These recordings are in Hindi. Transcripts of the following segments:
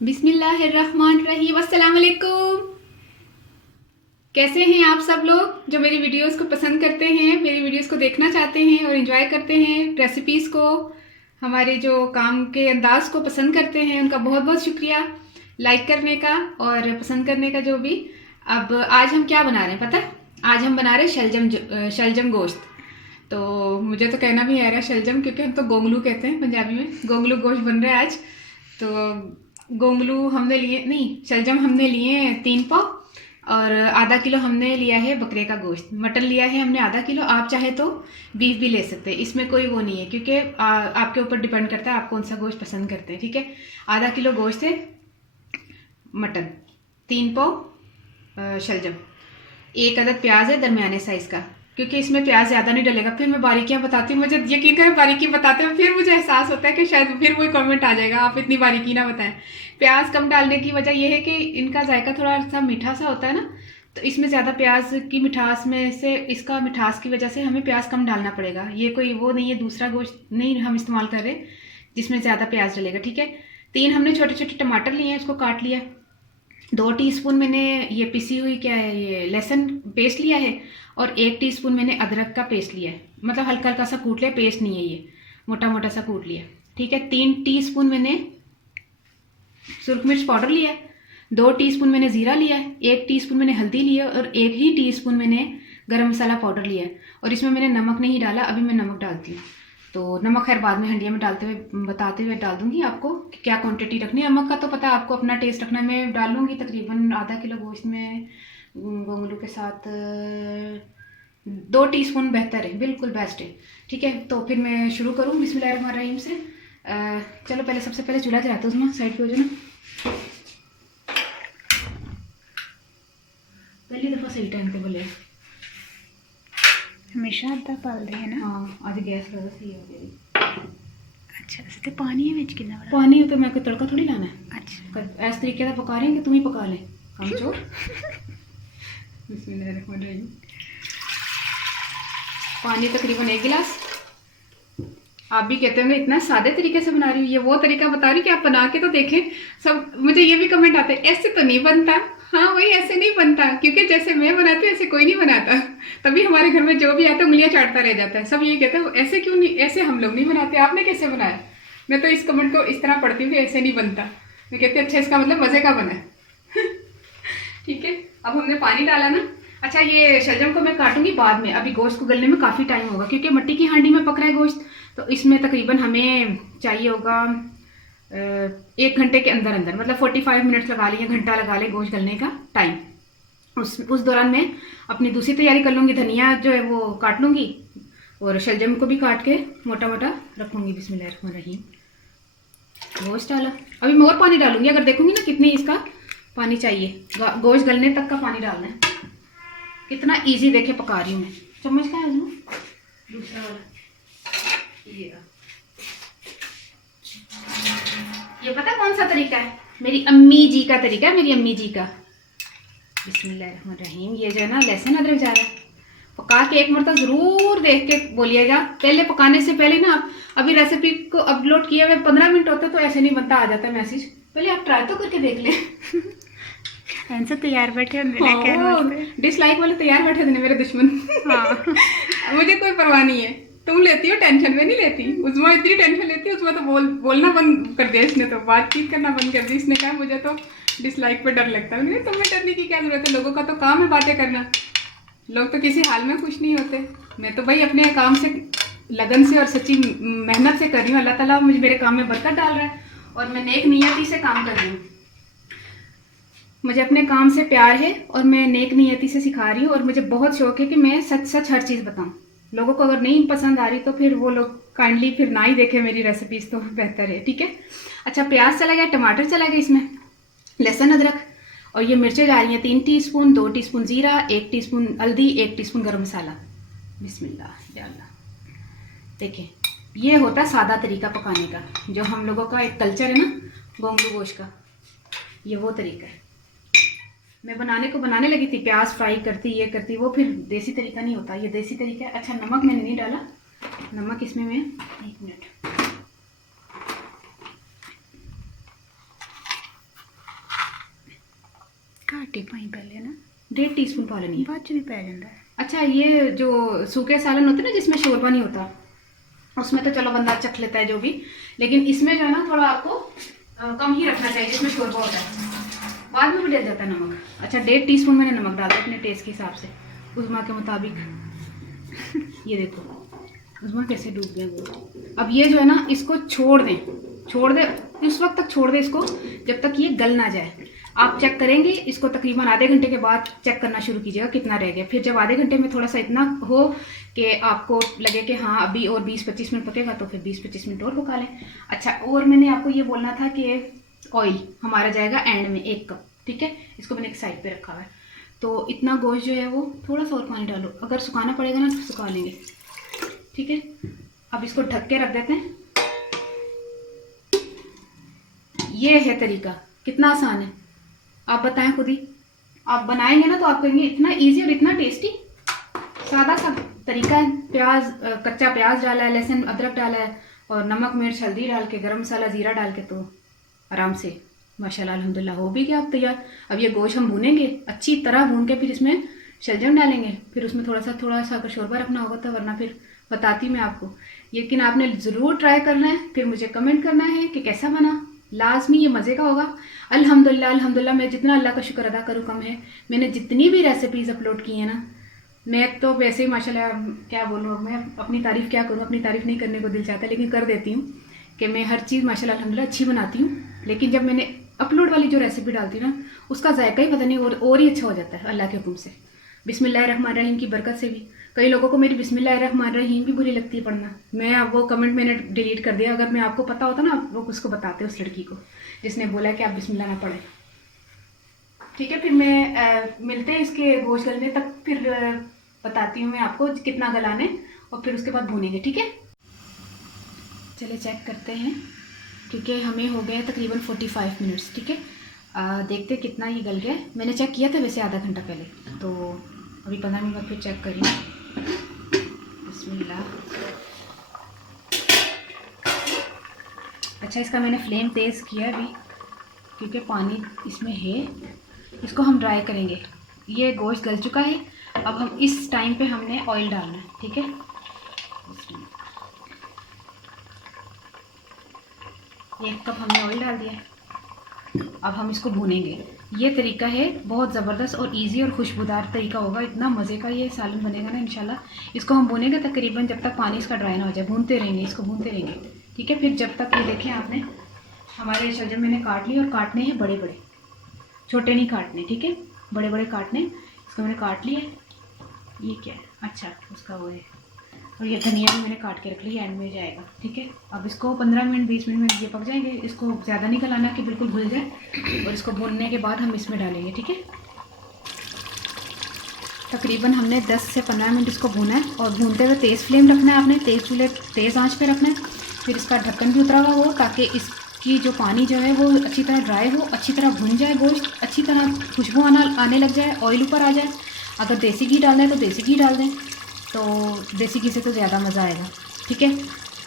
बिस्मिल्लाहिर्रहमानिर्रहीम। अस्सलाम वालेकुम। कैसे हैं आप सब लोग जो मेरी वीडियोस को पसंद करते हैं, मेरी वीडियोस को देखना चाहते हैं और एंजॉय करते हैं, रेसिपीज़ को, हमारे जो काम के अंदाज को पसंद करते हैं, उनका बहुत बहुत शुक्रिया लाइक करने का और पसंद करने का जो भी। अब आज हम क्या बना रहे हैं पता है? आज हम बना रहे हैं शलजम गोश्त। तो मुझे तो कहना भी आ रहा है शलजम, क्योंकि हम तो गोंगलू कहते हैं पंजाबी में। गोंगलू गोश्त बन रहा है आज। तो गोंगलू हमने लिए नहीं, शलजम हमने लिए हैं 3 पाव और आधा किलो हमने लिया है बकरे का गोश्त। मटन लिया है हमने आधा किलो। आप चाहे तो बीफ भी ले सकते हैं, इसमें कोई वो नहीं है, क्योंकि आपके ऊपर डिपेंड करता है आप कौन सा गोश्त पसंद करते हैं। ठीक है, आधा किलो गोश्त है, मटन 3 पाव शलजम, 1 अदद प्याज है दरमियाने साइज़ का, क्योंकि इसमें प्याज ज़्यादा नहीं डलेगा। फिर मैं बारीकियाँ बताती हूँ, मुझे यकीन करें बारीकी बताते हैं फिर मुझे एहसास होता है कि शायद फिर वही कमेंट आ जाएगा आप इतनी बारीकी ना बताएं। प्याज कम डालने की वजह यह है कि इनका जायका थोड़ा सा मीठा सा होता है ना, तो इसमें ज़्यादा प्याज की मिठास में से, इसका मिठास की वजह से हमें प्याज कम डालना पड़ेगा। ये कोई वो नहीं है, दूसरा गोश्त नहीं हम इस्तेमाल कर रहे जिसमें ज़्यादा प्याज डलेगा। ठीक है, 3 हमने छोटे छोटे टमाटर लिए हैं, उसको काट लिया। 2 टीस्पून मैंने ये पिसी हुई क्या है ये लहसुन पेस्ट लिया है और 1 टीस्पून मैंने अदरक का पेस्ट लिया है, मतलब हल्का हल्का सा कूट लिया, पेस्ट नहीं है ये, मोटा मोटा सा कूट लिया। ठीक है, 3 टीस्पून मैंने सुरख मिर्च पाउडर लिया है, 2 टीस्पून मैंने ज़ीरा लिया है, 1 टीस्पून मैंने हल्दी लिया और 1 ही टीस्पून मैंने गरम मसाला पाउडर लिया है। और इसमें मैंने नमक नहीं डाला, अभी मैं नमक डालती हूँ। तो नमक खैर बाद में हंडिया में बताते हुए डाल दूंगी आपको कि क्या क्वांटिटी रखनी है। नमक का तो पता है आपको, अपना टेस्ट रखना है। मैं डाल लूँगी तकरीबन आधा किलो गोश्त में गोंगलू के साथ 2 टीस्पून बेहतर है, बिल्कुल बेस्ट है। ठीक है, तो फिर मैं शुरू करूँ बिस्मिल्लाहिर्रहमानिर्रहीम से। चलो पहले सबसे पहले चूल्हा जलाते हो, साइड पे हो जाना। पहली दफ़ा सही टाइम पे बोले, हमेशा अद्धा पाल रहे हैं ना। हाँ, आज गैस ज़्यादा सही हो गई। अच्छा, तो पानी है विच कितना बड़ा? पानी तो मैं कोई तड़का थोड़ी लाना है। अच्छा, इस तरीके से पका रहे हैं कि तुम ही पका ले काम चोर। बिस्मिल्लाहिर्रहमानिर्रहीम। पानी तकरीबन 1 गिलास। आप भी कहते होंगे इतना सादे तरीके से बना रही हूँ, ये वो तरीका बता रही हूँ कि आप बना के तो देखें। सब मुझे ये भी कमेंट आते हैं ऐसे तो नहीं बनता। हाँ वही, ऐसे नहीं बनता, क्योंकि जैसे मैं बनाती हूँ ऐसे कोई नहीं बनाता। तभी हमारे घर में जो भी आता है उंगलियां चाटता रह जाता है। सब ये कहते हैं ऐसे क्यों नहीं, ऐसे हम लोग नहीं बनाते, आपने कैसे बनाया? मैं तो इस कमेंट को इस तरह पढ़ती हूँ कि ऐसे नहीं बनता। मैं कहती हूँ अच्छा इसका मतलब मज़े का बना है। ठीक है, अब हमने पानी डाला ना। अच्छा, ये शलजम को मैं काटूंगी बाद में, अभी गोश्त को गलने में काफ़ी टाइम होगा, क्योंकि मिट्टी की हांडी में पक रहा है गोश्त। तो इसमें तकरीबन हमें चाहिए होगा 1 घंटे के अंदर अंदर, मतलब 45 मिनट्स लगा लें या घंटा लगा लें गोश्त गलने का टाइम। उस दौरान मैं अपनी दूसरी तैयारी कर लूँगी। धनिया जो है वो काट लूँगी और शलजम को भी काट के मोटा मोटा रखूँगी। बिस्मिल्लाहिर्रहमानिर्रहीम। गोश्त डाला, अभी मैं और पानी डालूंगी। अगर देखूंगी ना कितनी इसका पानी चाहिए, गोश्त गलने तक का पानी डालना है। कितना इजी देखे पका रही हूँ मैं। चम्मच का है दूसरा वाला, ये पता कौन सा तरीका है? मेरी अम्मी जी का तरीका है, मेरी अम्मी जी का। बिस्मिल्लाहिर्रहमानिर्रहीम। ये जो है ना लहसुन अदरक जा रहा है, पका के एक मरतबा ज़रूर देख के बोलिएगा। पहले पकाने से पहले ना, आप अभी रेसिपी को अपलोड किए हुए 15 मिनट होते तो ऐसे नहीं बनता, आ जाता है मैसेज। पहले आप ट्राई तो करके देख लें। ऐसे तैयार बैठे डिसलाइक वाले तैयार बैठे थे मेरे दुश्मन। हाँ। मुझे कोई परवाह नहीं है, तुम लेती हो टेंशन, में नहीं लेती। उसमें इतनी टेंशन लेती है, उसमें तो बोलना बंद कर दिया इसने, तो बातचीत करना बंद कर दी इसने। कहा मुझे तो डिसलाइक पे डर लगता है। तुम्हें डरने की क्या जरूरत है, लोगों का तो काम है बातें करना। लोग तो किसी हाल में खुश नहीं होते। मैं तो भाई अपने काम से लगन से और सच्ची मेहनत से कर रही हूँ। अल्लाह ताला मुझे मेरे काम में बरकत डाल रहा है और मैं नेक नियति से काम कर रही हूँ। मुझे अपने काम से प्यार है और मैं नेक नियति से सिखा रही हूँ, और मुझे बहुत शौक है कि मैं सच सच हर चीज़ बताऊँ। लोगों को अगर नहीं पसंद आ रही तो फिर वो लोग काइंडली फिर ना ही देखें मेरी रेसिपीज़, तो बेहतर है। ठीक है, अच्छा प्याज चला गया, टमाटर चला गया, इसमें लहसुन अदरक और ये मिर्चें डाली हैं 3 टीस्पून, 2 टीस्पून ज़ीरा, 1 टीस्पून हल्दी, 1 टीस्पून गरम मसाला। बिस्मिल्लाह डालना। देखें, ये होता है सादा तरीका पकाने का, जो हम लोगों का एक कल्चर है ना गोंगलू गोश्त का, ये वो तरीका है। मैं बनाने लगी थी, प्याज फ्राई करती ये करती वो, फिर देसी तरीका नहीं होता, ये देसी तरीका है। अच्छा, नमक मैंने नहीं डाला, नमक इसमें मैं 1 मिनट घट ही पाई पहले ना, 1.5 टीस्पून पा लेनी है। बाद च भी पै जाता है। अच्छा, ये जो सूखे सालन होते हैं ना जिसमें शोरबा नहीं होता, उसमें तो चलो बंदा चख लेता है जो भी, लेकिन इसमें जो है ना थोड़ा आपको कम ही रखना चाहिए जिसमें शोरबा होता है, बाद में भी डल जाता है नमक। अच्छा, 1.5 टीस्पून मैंने नमक डाला अपने टेस्ट के हिसाब से, उज़मा के मुताबिक। ये देखो उज़मा कैसे डूब गया वो। अब ये जो है ना इसको छोड़ दें उस वक्त तक छोड़ दें इसको जब तक ये गल ना जाए। आप चेक करेंगे इसको तकरीबन आधे घंटे के बाद चेक करना शुरू कीजिएगा कितना रह गया। फिर जब आधे घंटे में थोड़ा सा इतना हो कि आपको लगे कि हाँ अभी और 20-25 मिनट पकेगा, तो फिर 20-25 मिनट और पका लें। अच्छा, और मैंने आपको ये बोलना था कि ऑयल हमारा जाएगा एंड में 1 कप, ठीक है। इसको मैंने एक साइड पे रखा हुआ है। तो इतना गोश्त जो है वो थोड़ा सा और पानी डालो, अगर सुखाना पड़ेगा ना तो सुखा लेंगे, ठीक है। अब इसको ढक के रख देते हैं। ये है तरीका, कितना आसान है आप बताएं खुद ही। आप बनाएंगे ना तो आप कहेंगे इतना इजी और इतना टेस्टी, सादा सा तरीका है। प्याज, कच्चा प्याज डाला है, लहसुन अदरक डाला है, और नमक मिर्च हल्दी डाल के, गरम मसाला जीरा डाल के, तो आराम से माशाल्लाह अल्हम्दुलिल्लाह हो भी गया अब तैयार। अब ये गोश्त हम भूनेंगे अच्छी तरह, भून के फिर इसमें शलजम डालेंगे। फिर उसमें थोड़ा सा अगर शोरबा रखना होगा तो, वरना फिर बताती हूँ मैं आपको। लेकिन आपने ज़रूर ट्राई करना है, फिर मुझे कमेंट करना है कि कैसा बना। लाजमी ये मज़े का होगा। अल्हम्दुलिल्लाह अल्हम्दुलिल्लाह, मैं जितना अल्लाह का शुक्र अदा करूँ कम है। मैंने जितनी भी रेसिपीज़ अपलोड की हैं ना, मैं तो वैसे ही माशाल्लाह क्या बोलूँ, मैं अपनी तारीफ़ क्या करूँ, अपनी तारीफ़ नहीं करने को दिल चाहता, लेकिन कर देती हूँ कि मैं हर चीज़ माशाल्लाह अल्हम्दुलिल्लाह अच्छी बनाती हूँ। लेकिन जब मैंने अपलोड वाली जो रेसिपी डालती हूँ ना, उसका जायका ही पता नहीं और ही अच्छा हो जाता है अल्लाह के हुक्म से, बिस्मिल्लाहिर्रहमानिर्रहीम की बरकत से भी। कई लोगों को मेरी बिस्मिल्लाहिर्रहमानिर्रहीम भी बुरी लगती है पढ़ना। मैं अब वो कमेंट मैंने डिलीट कर दिया। अगर मैं आपको पता होता ना, आप लोग उसको बताते उस लड़की को जिसने बोला कि आप बिस्मिल्लाह ना पढ़ें, ठीक है। फिर मैं मिलते हैं इसके गोश्त गलने तक, फिर बताती हूँ मैं आपको कितना गलाने, और फिर उसके बाद भूनेंगे, ठीक है। चले चेक करते हैं, क्योंकि हमें हो गए तकरीबन 45 मिनट्स, ठीक है। देखते कितना ये गल गया। मैंने चेक किया था वैसे आधा घंटा पहले, तो अभी 15 मिनट बाद फिर चेक करिए। बिस्मिल्लाह। अच्छा, इसका मैंने फ्लेम तेज़ किया अभी, क्योंकि पानी इसमें है। इसको हम ड्राई करेंगे। ये गोश्त गल चुका है। अब हम इस टाइम पे हमने ऑयल डालना है, ठीक है। 1 कप हमने ऑयल डाल दिया। अब हम इसको भूनेंगे। ये तरीका है बहुत ज़बरदस्त और इजी और खुशबूदार तरीका होगा। इतना मज़े का ये सालन बनेगा ना इंशाल्लाह। इसको हम भूनेंगे तकरीबन जब तक पानी इसका ड्राई ना हो जाए, भूनते रहेंगे, इसको भूनते रहेंगे, ठीक है। फिर जब तक ये देखें आपने, हमारे शलजम मैंने काट लिए, और काटने हैं बड़े बड़े, छोटे नहीं काटने, ठीक है, बड़े बड़े काटने। इसको मैंने काट लिया। ये क्या है, अच्छा उसका वो है। और ये धनिया भी मैंने काट के रख लिया, एंड में जाएगा, ठीक है। अब इसको 15 मिनट 20 मिनट में ये पक जाएंगे। इसको ज़्यादा नहीं गलाना कि बिल्कुल घुल जाए, और इसको भूनने के बाद हम इसमें डालेंगे, ठीक है। तकरीबन हमने 10 से 15 मिनट इसको भूना है, और भूनते हुए तेज़ फ्लेम रखना है आपने, तेज़ चूल्हे तेज़ आंच पे रखना है। फिर इसका ढक्कन भी उतरा हुआ हो, ताकि इसकी जो पानी जो है वो अच्छी तरह ड्राई हो, अच्छी तरह भुन जाए गोश्त, अच्छी तरह खुशबू आने लग जाए, ऑयल ऊपर आ जाए। अगर देसी घी डालना है तो देसी घी डाल दें, तो देसी घी से तो ज़्यादा मज़ा आएगा, ठीक है।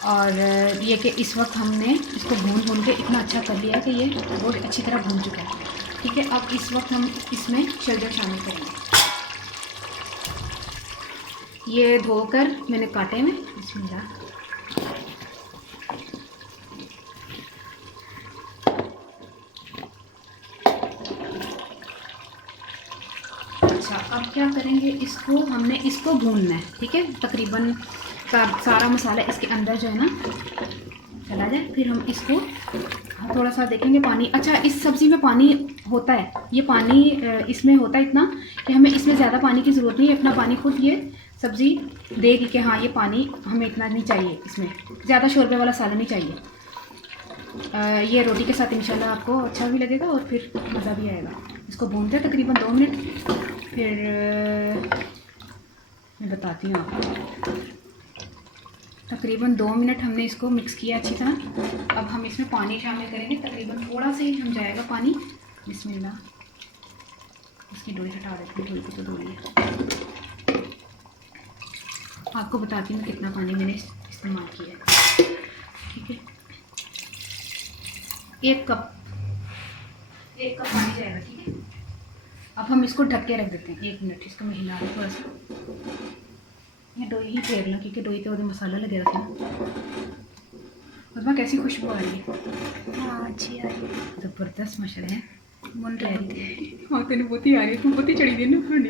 और ये कि इस वक्त हमने इसको भून के इतना अच्छा कर लिया है कि ये गोश्त अच्छी तरह भून चुका है, ठीक है। अब इस वक्त हम इसमें शलजम शामिल करेंगे। ये धोकर मैंने काटे हैं, बिस्मिल्लाह। अच्छा, अब क्या करेंगे, इसको हमने इसको भूनना है, ठीक है। तकरीबन सारा मसाला इसके अंदर जो है ना चला जाए। फिर हम इसको थोड़ा सा देखेंगे पानी। अच्छा, इस सब्ज़ी में पानी होता है, ये पानी इसमें होता है इतना कि हमें इसमें ज़्यादा पानी की ज़रूरत नहीं है। अपना पानी खुद ये सब्ज़ी देगी कि हाँ ये पानी हमें इतना नहीं चाहिए, इसमें ज़्यादा शोरबे वाला सालन नहीं चाहिए। ये रोटी के साथ इंशाल्लाह आपको अच्छा भी लगेगा और फिर मज़ा भी आएगा। इसको भूनते हैं तकरीबन 2 मिनट, फिर मैं बताती हूँ आपको। तकरीबन 2 मिनट हमने इसको मिक्स किया अच्छी तरह। अब हम इसमें पानी शामिल करेंगे, तकरीबन थोड़ा सा ही हम जाएगा पानी। बिस्मिल्लाह। इसकी डोरी हटा देते हैं, डोरी को तो डोरी है। आपको बताती हूँ कितना पानी मैंने इस्तेमाल किया है, ठीक है। 1 कप पानी जाएगा, ठीक है। अब हम इसको ढक के रख देते हैं 1 मिनट। इसको मैं हिला दूँ थोड़ा सा, ये डोई ही फेर ला क्योंकि डोई तो मसाला लगे रखा ना। उसमें कैसी खुशबू आ रही है। हाँ अच्छी आ रही है, ज़बरदस्त मशर है। मन रही है। हाँ तेने बहुत ही आ रही है, बहुत ही चढ़ी थी ना खाने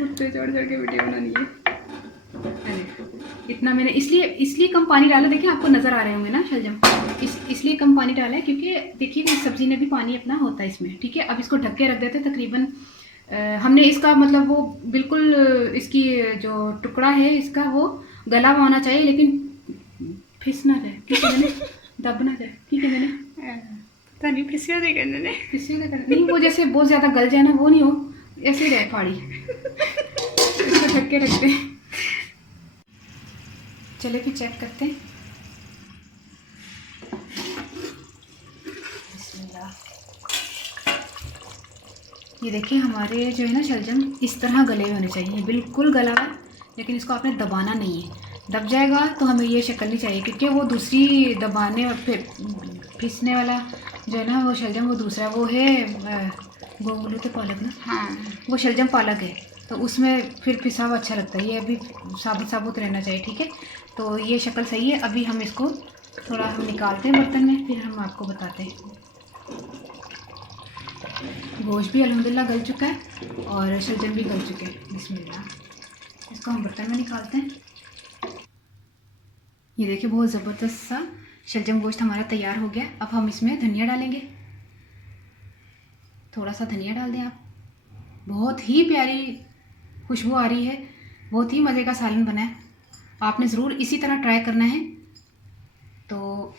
उत्ते चढ़ चढ़ के वीडियो बनानी है। अरे इतना मैंने इसलिए कम पानी डाला, देखिए आपको नज़र आ रहे होंगे ना शलजम, इसलिए कम पानी डाला है क्योंकि देखिए इस सब्ज़ी में भी पानी अपना होता है इसमें, ठीक है। अब इसको ढक के रख देते हैं तकरीबन हमने इसका मतलब वो बिल्कुल इसकी जो टुकड़ा है इसका वो गला हुआ होना चाहिए, लेकिन फिस ना जाए, ठीक है मैंने दब ना जाए, ठीक है मैंने पता नहीं फिसिया दे करने ने, फिसिया नहीं, वो जैसे बहुत ज़्यादा गल जाए ना, वो नहीं हो, ऐसे ही रहे फाड़ी। इसको ढक के रखते हैं। चले फिर चेक करते हैं। ये देखिए हमारे जो है ना शलजम इस तरह गले हुए होने चाहिए, बिल्कुल गला है, लेकिन इसको आपने दबाना नहीं है। दब जाएगा तो हमें ये शक्ल नहीं चाहिए, क्योंकि वो दूसरी दबाने और पीसने वाला जो है ना वो शलजम वो दूसरा वो है गोंगलू तो पालक ना, हाँ वो शलजम पालक है, तो उसमें फिर पिसा हुआ अच्छा लगता है। ये अभी साबुत साबुत रहना चाहिए, ठीक है। तो ये शक्ल सही है। अभी हम इसको थोड़ा हम निकालते हैं बर्तन में, फिर हम आपको बताते हैं। गोश्त भी अल्हम्दुलिल्लाह गल चुका है और शलजम भी गल चुके हैं। बिस्मिल्लाह, इसको हम बर्तन में निकालते हैं। ये देखिए बहुत ज़बरदस्त सा शलजम गोश्त हमारा तैयार हो गया। अब हम इसमें धनिया डालेंगे, थोड़ा सा धनिया डाल दें आप। बहुत ही प्यारी खुशबू आ रही है, बहुत ही मज़े का सालन बना है। आपने ज़रूर इसी तरह ट्राई करना है, तो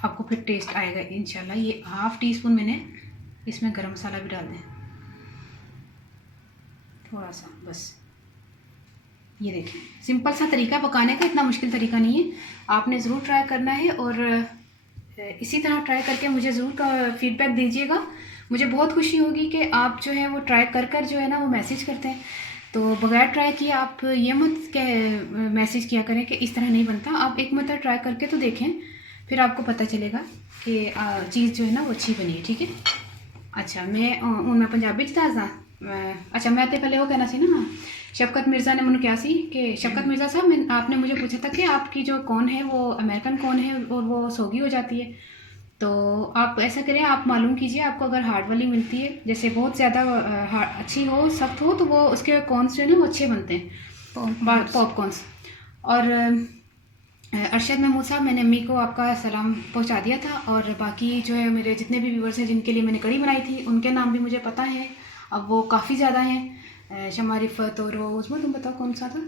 आपको फिर टेस्ट आएगा इंशाल्लाह। ये 1/2 टीस्पून मैंने इसमें गरम मसाला भी डाल दें, थोड़ा सा बस। ये देखिए सिंपल सा तरीका पकाने का, इतना मुश्किल तरीका नहीं है, आपने ज़रूर ट्राई करना है। और इसी तरह ट्राई करके मुझे ज़रूर फीडबैक दीजिएगा। मुझे बहुत खुशी होगी कि आप जो है वो ट्राई कर कर जो है ना वो मैसेज करते हैं। तो बगैर ट्राई किए आप ये मत मैसेज किया करें कि इस तरह नहीं बनता। आप एक मतलब ट्राई करके तो देखें, फिर आपको पता चलेगा कि चीज़ जो है ना वो अच्छी बनी है, ठीक है। अच्छा मैं पंजाबी च दसदा। अच्छा मैं तो पहले वो कहना सी ना, शफकत मिर्ज़ा ने मैंने कहा सी कि शफकत मिर्ज़ा साहब आपने मुझे पूछा था कि आपकी जो कौन है वो अमेरिकन कौन है और वो सोगी हो जाती है। तो आप ऐसा करें, आप मालूम कीजिए आपको अगर हार्ड वाली मिलती है, जैसे बहुत ज़्यादा अच्छी हो सख्त हो, तो वो उसके कॉर्न्स जो है ना वो अच्छे बनते हैं, पॉपकॉर्न्स। और अरशद महमूद साहब, मैंने अम्मी को आपका सलाम पहुंचा दिया था, और बाकी जो है मेरे जितने भी व्यूवर्स हैं जिनके लिए मैंने कड़ी बनाई थी उनके नाम भी मुझे पता है। अब वो काफ़ी ज़्यादा हैं, शमा रिफत और उसमें तुम बताओ कौन सा था,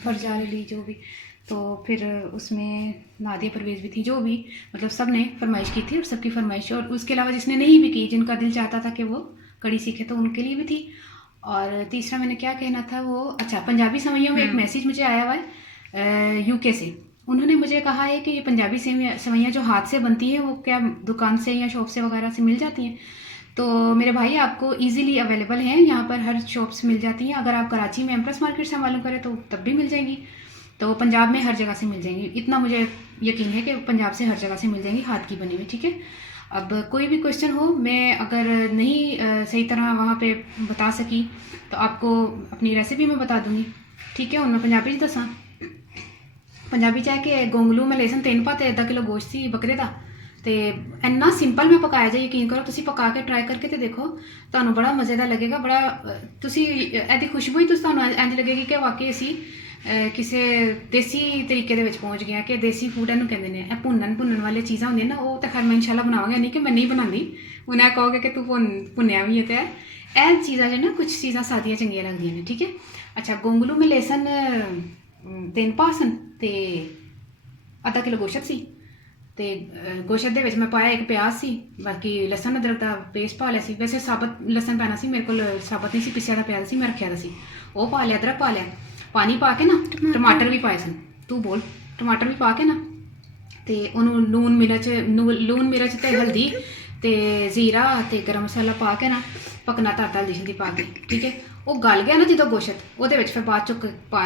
फरजान अली जो भी, तो फिर उसमें नादिया परवेज़ भी थी, जो भी मतलब सब ने फरमाइश की थी और सबकी फरमाइश, और उसके अलावा जिसने नहीं भी की, जिनका दिल चाहता था कि वो कड़ी सीखे, तो उनके लिए भी थी। और तीसरा मैंने क्या कहना था वो, अच्छा पंजाबी सवैयों में एक मैसेज मुझे आया हुआ है यूके से। उन्होंने मुझे कहा है कि ये पंजाबी सवैयाँ जो हाथ से बनती हैं वो क्या दुकान से या शॉप से वगैरह से मिल जाती हैं। तो मेरे भाई आपको इजीली अवेलेबल हैं, यहाँ पर हर शॉप्स मिल जाती हैं। अगर आप कराची में एम्प्रेस मार्केट से मालूम करें तो तब भी मिल जाएंगी, तो पंजाब में हर जगह से मिल जाएंगी। इतना मुझे यकीन है कि पंजाब से हर जगह से मिल जाएंगी हाथ की बनी हुई, ठीक है। अब कोई भी क्वेश्चन हो, मैं अगर नहीं सही तरह वहाँ पे बता सकी तो आपको अपनी रेसिपी में बता दूँगी, ठीक है। और मैं पंजाबी दसा, पंजाबी चाहे कि गोंगलू में लहसुन 3 पाते, 1 किलो गोश्त सी बकरे का, तो इन्ना सिंपल मैं पकाया जाए, यकीन करो तुसी पका के ट्राई करके तो देखो, ਤੁਹਾਨੂੰ बड़ा मज़ेदार लगेगा। बड़ा तुसी ਇਹਦੀ खुशबू ही ਤੁਹਾਨੂੰ ਇੰਜ लगेगी कि वाकई ਅਸੀਂ ਕਿਸੇ देसी तरीके ਦੇ ਵਿੱਚ ਪਹੁੰਚ ਗਏ ਕਿ देसी फूड ਇਹਨੂੰ ਕਹਿੰਦੇ ਨੇ। ਇਹ ਭੁੰਨਣ ਵਾਲੀ ਚੀਜ਼ਾਂ ਹੁੰਦੀਆਂ ਨਾ, ਉਹ ਤਾਂ ਖੈਰ ਮੈਂ ਇਨਸ਼ਾਅੱਲਾ ਬਣਾਵਾਂਗੀ, ਨਹੀਂ ਕਿ ਮੈਂ ਨਹੀਂ ਬਣਾਉਂਦੀ। ਉਹਨਾਂ ਕਹੋਗੇ ਕਿ ਤੂੰ ਭੁੰਨਿਆ ਵੀ ਹੈ, ਤੇ ਇਹ ਚੀਜ਼ਾਂ ਜੇ ਨਾ ਕੁਝ ਚੀਜ਼ਾਂ ਸਾਦੀਆਂ ਚੰਗੀਆਂ ਲੱਗਦੀਆਂ ਨੇ, ਠੀਕ ਹੈ। अच्छा गोंगलू में लहसुन 3 ਪਾਸਨ ਤੇ 1/2 किलो गोश्त सी, ਤੇ ਗੋਸ਼ਤ ਦੇ ਵਿੱਚ ਮੈਂ ਪਾਇਆ 1 ਪਿਆਜ਼ ਸੀ, ਬਾਕੀ ਲਸਣ ਅਦਰਕ ਦਾ ਪੇਸਟ ਪਾ ਲਿਆ ਸੀ। ਵੈਸੇ ਸਾਬਤ ਲਸਣ ਪੈਣਾ ਸੀ, ਮੇਰੇ ਕੋਲ ਸਾਬਤ ਨਹੀਂ ਸੀ, ਪਿਸਿਆ ਦਾ ਪਿਆਜ਼ ਸੀ, ਮੈਂ ਰੱਖਿਆ ਦਾ ਸੀ, ਉਹ ਪਾ ਲਿਆ। ਅਦਰਕ ਪਾ ਲਿਆ, ਪਾਣੀ ਪਾ ਕੇ ਨਾ ਟਮਾਟਰ ਵੀ ਪਾਏ ਸਨ, ਤੂੰ ਬੋਲ, ਟਮਾਟਰ ਵੀ ਪਾ ਕੇ ਨਾ, ਤੇ ਉਹਨੂੰ ਲੂਣ ਮਿਰਚ ਤੇ ਹਲਦੀ ਤੇ ਜ਼ੀਰਾ ਤੇ ਗਰਮ ਮਸਾਲਾ ਪਾ ਕੇ ਨਾ ਪਕਣਾ ਧਰਤਾ ਹਲਦੀ ਸ਼ਿੰਦੀ ਪਾ ਕੇ, ਠੀਕ ਹੈ। ਉਹ ਗਲ ਗਿਆ ਨਾ ਜਦੋਂ ਗੋਸ਼ਤ, ਉਹਦੇ ਵਿੱਚ ਫਿਰ ਬਾਅਦ ਚੋਂ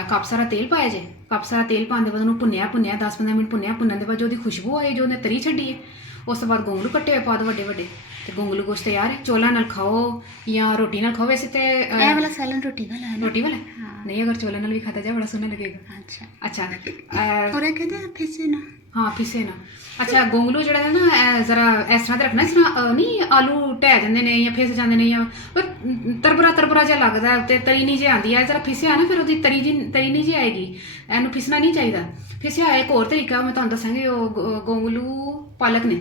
ਕੱਪ ਸਾਰਾ ਤੇਲ ਪਾਇਆ ਜੇ। ਕੱਪ ਸਾਰਾ ਤੇਲ ਪਾਉਣ ਦੇ ਬਾਅਦ ਉਹਨੂੰ ਭੁੰਨਿਆ 10-15 ਮਿੰਟ ਭੁੰਨਣ ਦੇ ਬਾਅਦ ਜੋ ਉਹਦੀ ਖੁਸ਼ਬੂ ਆਈ, ਜੋ ਉਹਨੇ ਤਰੀ ਛੱਡੀ ਹੈ, ਉਸ ਤੋਂ ਬਾਅਦ ਗੋਂਗਲੂ ਕੱਟੇ ਹੋਏ ਪਾ ਦਿਓ ਵੱਡੇ ਵੱਡੇ, ਤੇ ਗੋਂਗਲੂ ਗੋਸ਼ਤ ਤਿਆਰ ਹੈ। ਚੋਲਾਂ ਨਾਲ ਖਾਓ ਜਾਂ ਰੋਟੀ ਨਾਲ ਖਾਓ। ਵੈਸੇ ਤੇ ਇਹ वाला सालन रोटी वाला है ना? रोटी वाला हाँ। नहीं, अगर चोला नाल भी खाता जाए बड़ा सोहना लगेगा। अच्छा अच्छा और एक कहते हैं फिर से ना ਹਾਂ ਪਿਸੇ ਨਾ। ਅੱਛਾ ਗੋਂਗਲੂ ਜਿਹੜਾ ਹੈ ਨਾ ਇਹ ਜ਼ਰਾ ਇਸ ਤਰ੍ਹਾਂ ਦਾ ਰੱਖਣਾ, ਇਸ ਤਰ੍ਹਾਂ ਨਹੀਂ ਆਲੂ ਢਹਿ ਜਾਂਦੇ ਨੇ ਜਾਂ ਫਿਸ ਜਾਂਦੇ ਨੇ ਜਾਂ ਤਰਬਰਾ ਤਰਬਰਾ ਜਿਹਾ ਲੱਗਦਾ ਉੱਤੇ ਤਰੀ ਨਹੀਂ ਜੇ ਆਉਂਦੀ ਹੈ। ਜ਼ਰਾ ਫਿਸਿਆ ਨਾ ਫਿਰ ਉਹਦੀ ਤਰੀ ਨਹੀਂ ਜੇ ਆਏਗੀ। ਇਹਨੂੰ ਫਿਸਣਾ ਨਹੀਂ ਚਾਹੀਦਾ। ਫਿਸਿਆ ਇੱਕ ਹੋਰ ਤਰੀਕਾ ਮੈਂ ਤੁਹਾਨੂੰ ਦੱਸਾਂਗੀ, ਉਹ ਗੋਂਗਲੂ ਪਾਲਕ ਨੇ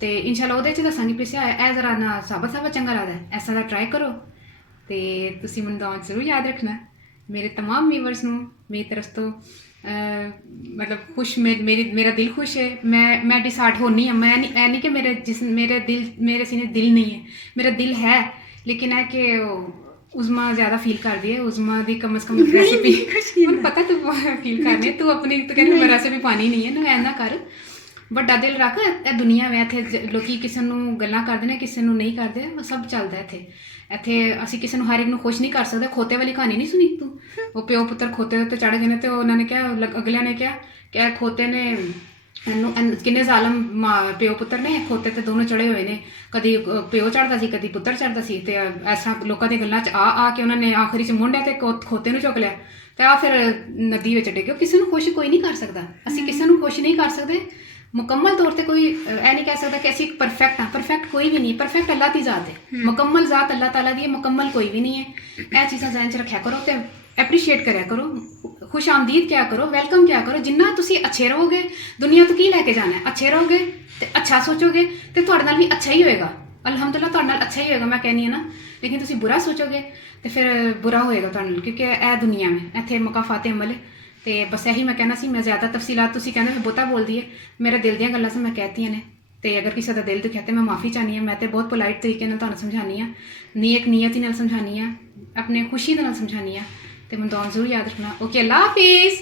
ਤੇ ਇਨਸ਼ਾਅੱਲਾ ਉਹਦੇ 'ਚ ਦੱਸਾਂਗੀ ਫਿਸਿਆ। ਇਹ ਜ਼ਰਾ ਨਾ ਸਾਬਤ ਚੰਗਾ ਲੱਗਦਾ। ਇਸ ਤਰ੍ਹਾਂ ਦਾ ਟਰਾਈ ਕਰੋ ਤੇ ਤੁਸੀਂ ਮੈਨੂੰ ਦੁਆ ਜ਼ਰੂਰ ਯਾਦ ਰੱਖਣਾ। ਮੇਰੇ तमाम व्यूवर्स ਨੂੰ ਮੇਰੀ ਤਰਫ ਤੋਂ मतलब खुश मेरा दिल खुश है। मैं डिसहार्ट होनी है। मैं नहीं कि मेरे सीने दिल नहीं है, मेरा दिल है, लेकिन है कि उज़मा ज़्यादा फील कर दी है। उज़मा दी कम से कम रेसिपी मैं पता तू फील करनी है, तू अपनी तो कहनी मैं रेसिपी पानी नहीं है ना। ऐना कर ਵੱਡਾ ਦਿਲ ਰੱਖ। ਇਹ ਦੁਨੀਆ ਵੇ ਇੱਥੇ ਲੋਕੀ ਕਿਸੇ ਨੂੰ ਗੱਲਾਂ ਕਰਦੇ ਨੇ, ਕਿਸੇ ਨੂੰ ਨਹੀਂ ਕਰਦੇ, ਸਭ ਚੱਲਦਾ ਇੱਥੇ ਅਸੀਂ ਕਿਸੇ ਨੂੰ ਹਰ ਇੱਕ ਨੂੰ ਖੁਸ਼ ਨਹੀਂ ਕਰ ਸਕਦੇ। ਖੋਤੇ ਵਾਲੀ ਕਹਾਣੀ ਨਹੀਂ ਸੁਣੀ ਤੂੰ? ਉਹ ਪਿਓ ਪੁੱਤਰ ਖੋਤੇ ਦੇ ਉੱਤੇ ਚੜ੍ਹ ਗਏ ਨੇ ਤੇ ਉਹਨਾਂ ਨੇ ਕਿਹਾ, ਅਗਲਿਆਂ ਨੇ ਕਿਹਾ ਕਿ ਖੋਤੇ ਨੇ ਇਹਨੂੰ ਕਿੰਨੇ ਜ਼ਾਲਮ ਪਿਓ ਪੁੱਤਰ ਨੇ, ਖੋਤੇ ਤੇ ਦੋਨੋਂ ਚੜ੍ਹੇ ਹੋਏ ਨੇ। ਕਦੀ ਪਿਓ ਚੜ੍ਹਦਾ ਸੀ, ਕਦੀ ਪੁੱਤਰ ਚੜ੍ਹਦਾ ਸੀ, ਤੇ ਇਸ ਤਰ੍ਹਾਂ ਲੋਕਾਂ ਦੀਆਂ ਗੱਲਾਂ 'ਚ ਆ ਕੇ ਉਹਨਾਂ ਨੇ ਆਖਰੀ 'ਚ ਮੁੰਡਿਆ ਤੇ ਖੋਤੇ ਨੂੰ ਚੁੱਕ ਲਿਆ ਤੇ ਆ ਫਿਰ ਨਦੀ ਵਿੱਚ ਡਿੱਗਿਓ। ਕਿਸੇ ਨੂੰ ਖੁਸ਼ ਕੋਈ ਨਹੀਂ ਕਰ ਸਕਦਾ। ਅਸੀਂ ਕਿਸੇ ਨੂੰ ਖੁਸ਼ ਨਹੀਂ ਕਰ ਸਕਦੇ ਮੁਕੰਮਲ ਤੌਰ ਤੇ। ਕੋਈ ਇਹ ਨਹੀਂ ਕਹਿ ਸਕਦਾ ਕਿ ਅਸੀਂ ਪਰਫੈਕਟ ਹਾਂ। ਪਰਫੈਕਟ ਕੋਈ ਵੀ ਨਹੀਂ। ਪਰਫੈਕਟ ਅੱਲਾਹ ਦੀ ਜ਼ਾਤ ਹੈ। ਮੁਕੰਮਲ ਜ਼ਾਤ ਅੱਲਾਹ ਤਾਲਾ ਦੀ ਹੈ, ਮੁਕੰਮਲ ਕੋਈ ਵੀ ਨਹੀਂ ਹੈ। ਇਹ ਚੀਜ਼ਾਂ ਜ਼ਿਹਨ 'ਚ ਰੱਖਿਆ ਕਰੋ ਤੇ ਐਪਰੀਸ਼ੀਏਟ ਕਰਿਆ ਕਰੋ, ਖੁਸ਼ ਆਮਦੀਦ ਕਿਆ ਕਰੋ, ਵੈਲਕਮ ਕਿਆ ਕਰੋ। ਜਿੰਨਾ ਤੁਸੀਂ ਅੱਛੇ ਰਹੋਗੇ ਦੁਨੀਆ ਤੋਂ ਕੀ ਲੈ ਕੇ ਜਾਣਾ ਹੈ? ਅੱਛੇ ਰਹੋਗੇ ਤੇ ਅੱਛਾ ਸੋਚੋਗੇ ਤੇ ਤੁਹਾਡੇ ਨਾਲ ਵੀ ਅੱਛਾ ਹੀ ਹੋਏਗਾ। ਅਲਹਮਦੁਲਿਲਾ ਤੁਹਾਡੇ ਨਾਲ ਅੱਛਾ ਹੀ ਹੋਏਗਾ, ਮੈਂ ਕਹਿੰਦੀ ਹਾਂ ਨਾ। ਲੇਕਿਨ ਤੁਸੀਂ ਬੁਰਾ ਸੋਚੋਗੇ ਤੇ ਫਿਰ ਬੁਰਾ ਹੋਏਗਾ ਤੁਹਾਡੇ ਨਾਲ, ਕਿਉਂਕਿ ਇਹ ਦੁਨੀਆ ਹੈ, ਇੱਥੇ ਮੁਕਾਫਾਤ ਅਮਲ ਹੈ। ਤੇ ਬਸ ਇਹੀ ਮੈਂ ਕਹਿਣਾ ਸੀ। ਮੈਂ ਜ਼ਿਆਦਾ ਤਫਸੀਲਾਤ ਤੁਸੀਂ ਕਹਿੰਦੇ ਮੈਂ ਬਹੁਤਾ ਬੋਲਦੀ ਹੈ, ਮੇਰੇ ਦਿਲ ਦੀਆਂ ਗੱਲਾਂ ਮੈਂ ਕਹਿਤੀਆਂ ਨੇ। ਤੇ ਅਗਰ ਕਿਸੇ ਦਾ ਦਿਲ ਦੁਖਿਆ ਤੇ ਮੈਂ ਮਾਫੀ ਚਾਹੁੰਦੀ ਹਾਂ। ਮੈਂ ਤੇ ਬਹੁਤ ਪੋਲਾਈਟ ਤਰੀਕੇ ਨਾਲ ਤੁਹਾਨੂੰ ਸਮਝਾਉਂਦੀ ਹਾਂ, ਨੀਅਤੀ ਨਾਲ ਸਮਝਾਉਂਦੀ ਹਾਂ, ਆਪਣੇ ਖੁਸ਼ੀ ਦੇ ਨਾਲ ਸਮਝਾਉਂਦੀ ਹਾਂ। ਤੇ ਮੈਨੂੰ ਦੁਆ ਜ਼ਰੂਰ ਯਾਦ ਰੱਖਣਾ। ਓਕੇ, ਅੱਲਾ ਹਾਫਿਜ਼।